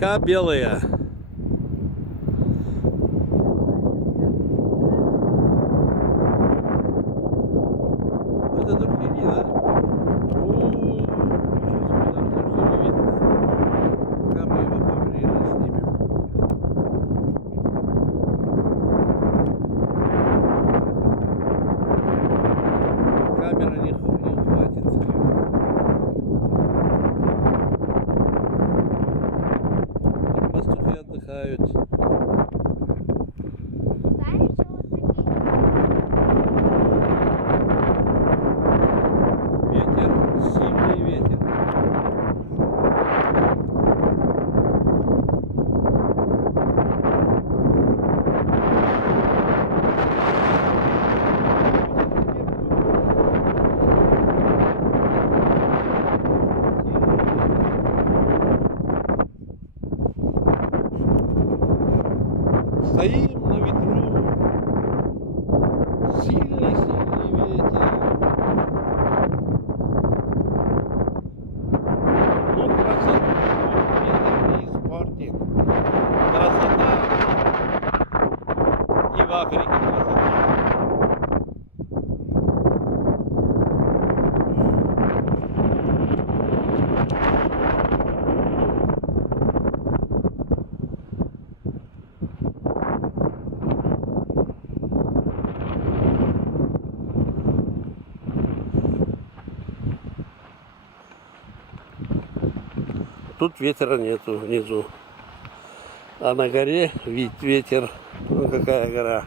Река Белая. Это только не, да? О, сейчас сюда не видно. Пока мы его поближе снимем. Камера не хватит. Пастухи отдыхают. Ветер, сильный ветер. Стоим на ветру. Сильный ветер. Ну, красота. Ветер не испортит. Красота. И в Африке красота. Тут ветра нету внизу, а на горе ветер. Ну какая гора.